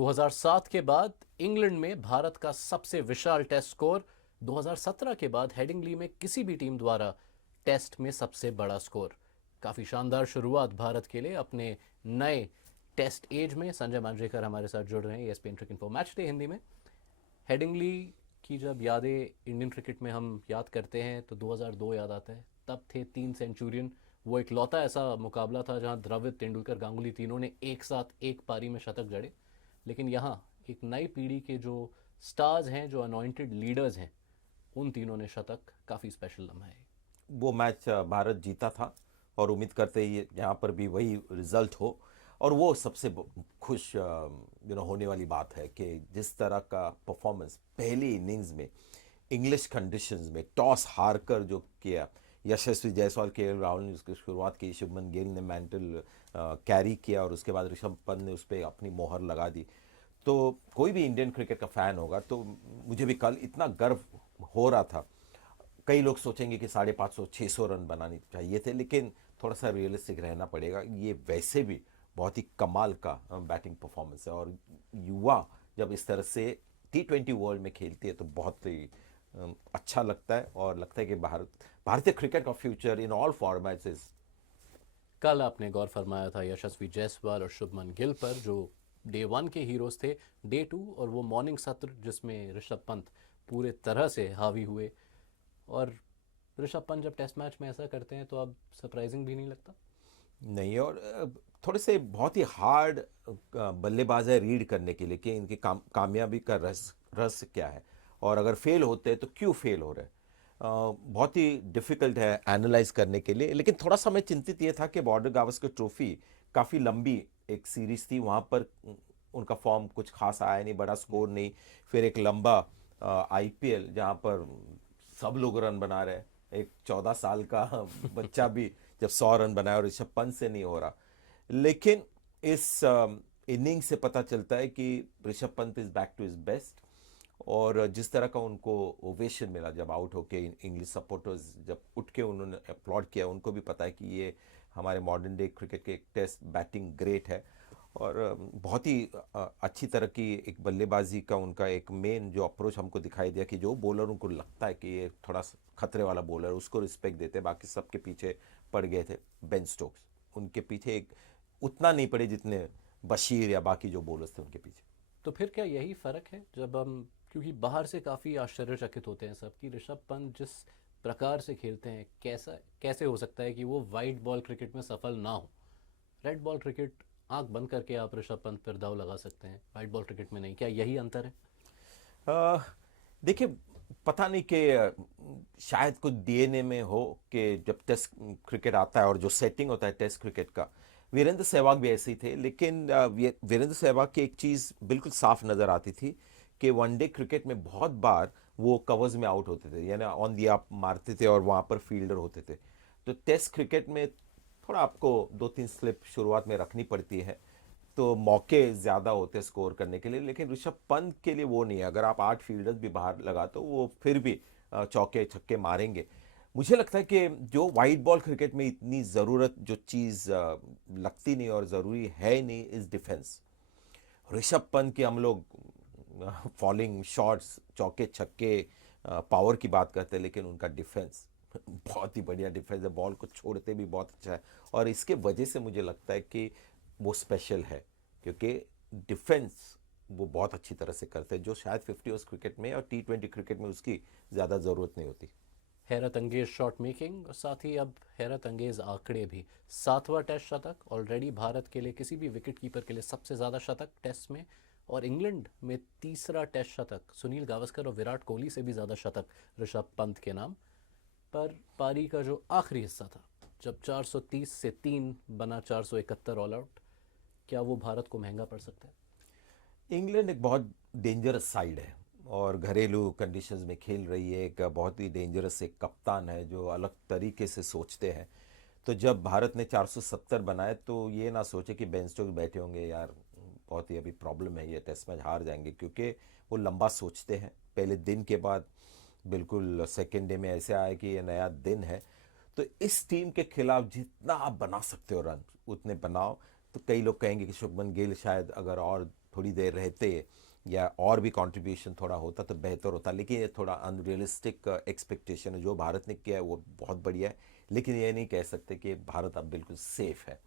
2007 के बाद इंग्लैंड में भारत का सबसे विशाल टेस्ट स्कोर, 2017 के बाद हेडिंगली में किसी भी टीम द्वारा टेस्ट में सबसे बड़ा स्कोर। काफ़ी शानदार शुरुआत भारत के लिए अपने नए टेस्ट एज में। संजय मांजरेकर हमारे साथ जुड़ रहे हैं ESPN cricket info match day Hindi में। हेडिंगली की जब यादें इंडियन क्रिकेट में हम याद करते हैं तो 2002 याद आता है। तब थे 3 सेंचुरियन। वो इकलौता ऐसा मुकाबला था जहां द्रविड़, तेंदुलकर, गांगुली तीनों ने एक साथ एक पारी में शतक जड़े। लेकिन यहाँ एक नई पीढ़ी के जो स्टार्स हैं, जो अनॉइंटेड लीडर्स हैं, उन तीनों ने शतक। काफ़ी स्पेशल लम्हा है। वो मैच भारत जीता था और उम्मीद करते ही यहाँ पर भी वही रिजल्ट हो। और वो सबसे खुश होने वाली बात है कि जिस तरह का परफॉर्मेंस पहली इनिंग्स में इंग्लिश कंडीशंस में टॉस हार कर जो किया, यशस्वी जायसवाल, KL राहुल ने उसकी शुरुआत की, शुभमन गिल ने मैंटल कैरी किया और उसके बाद ऋषभ पंत ने उस पर अपनी मोहर लगा दी। तो कोई भी इंडियन क्रिकेट का फ़ैन होगा तो मुझे भी कल इतना गर्व हो रहा था। कई लोग सोचेंगे कि 550-600 रन बनाने चाहिए थे, लेकिन थोड़ा सा रियलिस्टिक रहना पड़ेगा। ये वैसे भी बहुत ही कमाल का बैटिंग परफॉर्मेंस है और युवा जब इस तरह से T20 वर्ल्ड में खेलती है तो बहुत ही अच्छा लगता है और लगता है कि भारतीय क्रिकेट का future in all formats is. कल आपने गौर फरमाया था यशस्वी जायसवाल और शुभमन गिल पर, जो डे 1 के हीरोज थे। डे 2 और वो मॉर्निंग सत्र जिसमें ऋषभ पंत पूरे तरह से हावी हुए। और ऋषभ पंत जब टेस्ट मैच में ऐसा करते हैं तो अब सरप्राइजिंग भी नहीं लगता। नहीं, और थोड़े से बहुत ही हार्ड बल्लेबाज है रीड करने के लिए कि इनकी कामयाबी का रहस्य क्या है और अगर फेल होते हैं तो क्यों फेल हो रहे हैं। बहुत ही डिफिकल्ट है एनालाइज करने के लिए। लेकिन थोड़ा सा मैं चिंतित ये था कि बॉर्डर गावस्कर ट्रॉफी काफ़ी लंबी एक सीरीज थी, वहाँ पर उनका फॉर्म कुछ खास आया नहीं, बड़ा स्कोर नहीं। फिर एक लंबा IPL जहाँ पर सब लोग रन बना रहे हैं, एक 14 साल का बच्चा भी जब 100 रन बनाया और ऋषभ पंत से नहीं हो रहा। लेकिन इस इनिंग से पता चलता है कि Rishabh Pant is back two is best. और जिस तरह का उनको ओवेशन मिला जब आउट होके, इंग्लिश सपोर्टर्स जब उठ के उन्होंने अपलॉड किया, उनको भी पता है कि ये हमारे मॉडर्न डे क्रिकेट के एक टेस्ट बैटिंग ग्रेट है। और बहुत ही अच्छी तरह की एक बल्लेबाजी का उनका एक मेन जो अप्रोच हमको दिखाई दिया कि जो बॉलर उनको लगता है कि ये थोड़ा खतरे वाला बॉलर, उसको रिस्पेक्ट देते। बाकी सबके पीछे पड़ गए थे। बेन स्टोक्स उनके पीछे एक उतना नहीं पड़े जितने बशीर या बाकी जो बॉलर्स थे उनके पीछे। तो फिर क्या यही फ़र्क है जब हम, क्योंकि बाहर से काफ़ी आश्चर्यचकित होते हैं सब कि ऋषभ पंत जिस प्रकार से खेलते हैं, कैसा कैसे हो सकता है कि वो वाइट बॉल क्रिकेट में सफल ना हो। रेड बॉल क्रिकेट, आंख बंद करके आप ऋषभ पंत पर दाव लगा सकते हैं, वाइट बॉल क्रिकेट में नहीं। क्या यही अंतर है? अ, देखिए, पता नहीं कि शायद कुछ DNA में हो कि जब टेस्ट क्रिकेट आता है और जो सेटिंग होता है टेस्ट क्रिकेट का, वीरेंद्र सहवाग भी ऐसे ही थे। लेकिन वीरेंद्र सहवाग की एक चीज़ बिल्कुल साफ नज़र आती थी कि वनडे क्रिकेट में बहुत बार वो कवर्स में आउट होते थे, यानी ऑन दी आप मारते थे और वहाँ पर फील्डर होते थे। तो टेस्ट क्रिकेट में थोड़ा आपको 2-3 स्लिप शुरुआत में रखनी पड़ती है, तो मौके ज़्यादा होते हैं स्कोर करने के लिए। लेकिन ऋषभ पंत के लिए वो नहीं है। अगर आप 8 फील्डर्स भी बाहर लगा तो वो फिर भी चौके छक्के मारेंगे। मुझे लगता है कि जो वाइट बॉल क्रिकेट में इतनी ज़रूरत जो चीज़ लगती नहीं और ज़रूरी है ही नहीं, इज़ डिफेंस। ऋषभ पंत की हम लोग फॉलिंग शॉट्स, चौके छक्के, पावर की बात करते हैं, लेकिन उनका डिफेंस बहुत ही बढ़िया डिफेंस है। बॉल को छोड़ते भी बहुत अच्छा है और इसके वजह से मुझे लगता है कि वो स्पेशल है, क्योंकि डिफेंस वो बहुत अच्छी तरह से करते हैं, जो शायद 50 ओवर्स क्रिकेट में और T20 क्रिकेट में उसकी ज़्यादा ज़रूरत नहीं होती। हैरत अंगेज शॉट मेकिंग और साथ ही अब हैरत अंगेज आंकड़े भी। 7वां टेस्ट शतक ऑलरेडी भारत के लिए, किसी भी विकेट कीपर के लिए सबसे ज़्यादा शतक टेस्ट में। और इंग्लैंड में तीसरा टेस्ट शतक, सुनील गावस्कर और विराट कोहली से भी ज़्यादा शतक ऋषभ पंत के नाम पर। पारी का जो आखिरी हिस्सा था, जब 430 से 3 बना 471 ऑल आउट, क्या वो भारत को महंगा पड़ सकता है? इंग्लैंड एक बहुत डेंजरस साइड है और घरेलू कंडीशंस में खेल रही है। एक बहुत ही डेंजरस एक कप्तान है जो अलग तरीके से सोचते हैं। तो जब भारत ने 470 बनाए तो ये ना सोचे कि बेन स्टोक्स बैठे होंगे, यार बहुत ही अभी प्रॉब्लम है, ये टेस्ट मैच हार जाएंगे, क्योंकि वो लंबा सोचते हैं। पहले दिन के बाद बिल्कुल सेकेंड डे में ऐसे आया कि ये नया दिन है। तो इस टीम के खिलाफ जितना आप बना सकते हो रन उतने बनाओ। तो कई लोग कहेंगे कि शुभमन गिल शायद अगर और थोड़ी देर रहते या और भी कंट्रीब्यूशन थोड़ा होता तो बेहतर होता, लेकिन ये थोड़ा अनरियलिस्टिक एक्सपेक्टेशन है। जो भारत ने किया है वो बहुत बढ़िया है, लेकिन ये नहीं कह सकते कि भारत अब बिल्कुल सेफ है,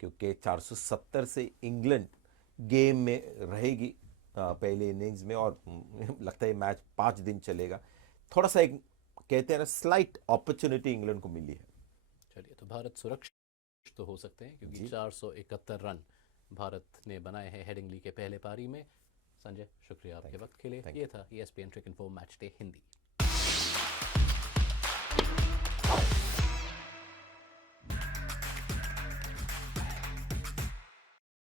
क्योंकि 470 से इंग्लैंड गेम में रहेगी पहले इनिंग्स में, और लगता है मैच 5 दिन चलेगा। थोड़ा सा एक कहते हैं ना स्लाइट अपॉर्चुनिटी इंग्लैंड को मिली है। चलिए, तो भारत सुरक्षित तो हो सकते हैं क्योंकि जी 471 रन भारत ने बनाए हैं हेडिंगली के पहले पारी में। संजय, शुक्रिया आपके थैंक यू वक्त के लिए। थैंक ये यू। था ESPN क्रिक इन्फो मैच डे हिंदी।